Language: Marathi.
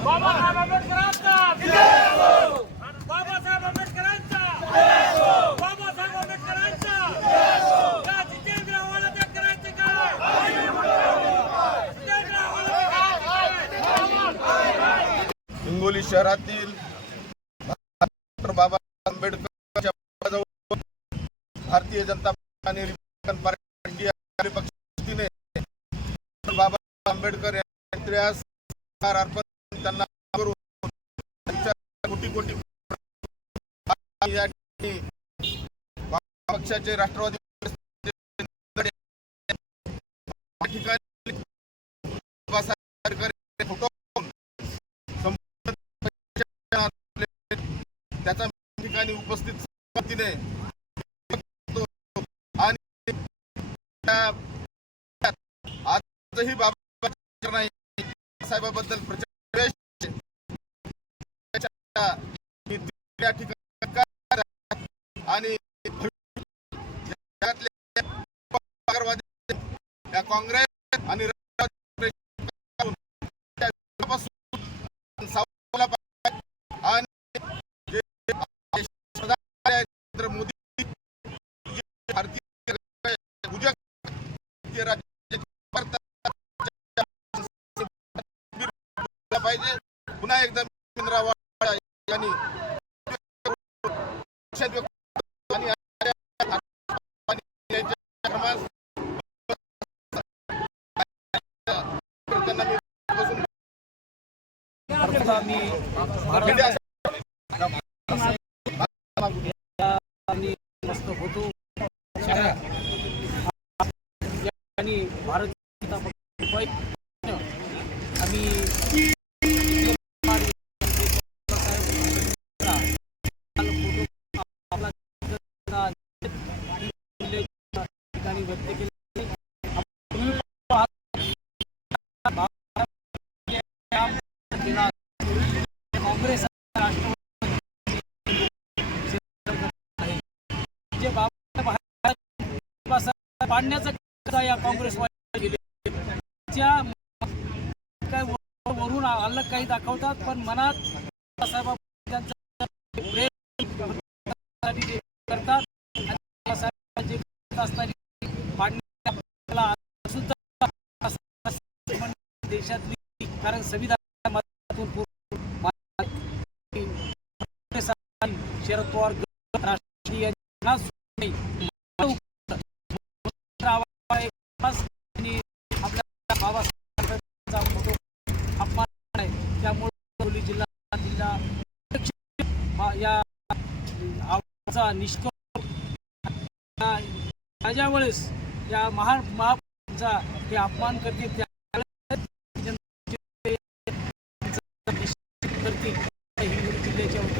बाबासाहेब आंबेडकरांचा! बाबासाहेब आंबेडकरांचा! बाबासाहेब आंबेडकरांचा! या जितेंद्र करायचं काय? हिंगोली शहरातील डॉक्टर बाबासाहेब आंबेडकर भारतीय जनता आणि रिपब्लिकन पार्टी इंडिया पक्षाने डॉक्टर बाबासाहेब आंबेडकर यांच्या अर्पण त्यांना कोटी कोटी या पक्षाचे राष्ट्रवादी त्याचा ठिकाणी उपस्थित तिने आणि आजही बाबा नाही साहेबाबद्दल प्रचार ठिकाणी आणि काँग्रेस आणि पाहिजे. नरेंद्र मोदी भारतीय पाहिजे पुन्हा एकदा त्यांना मी आणि मस्त होतो आणि भारत जनता पक्ष आम्ही व्यक्त केली. काँग्रेस पाडण्याचा या काँग्रेस वरून अलग काही दाखवतात पण मनात बाबासाहेब करतात. प्रेम करतात देशातली कारण संविधान शरद पवार राष्ट्रीय आपल्या बाबासाहेबांचा फोटो अपमान आहे त्यामुळे हिंगोली जिल्हा जिल्हा या आवाजाचा निष्कर्ष ज्या वेळेस या महा महापुरुषांचा हे अपमान करते त्या करतील हिंगोली जिल्ह्याच्या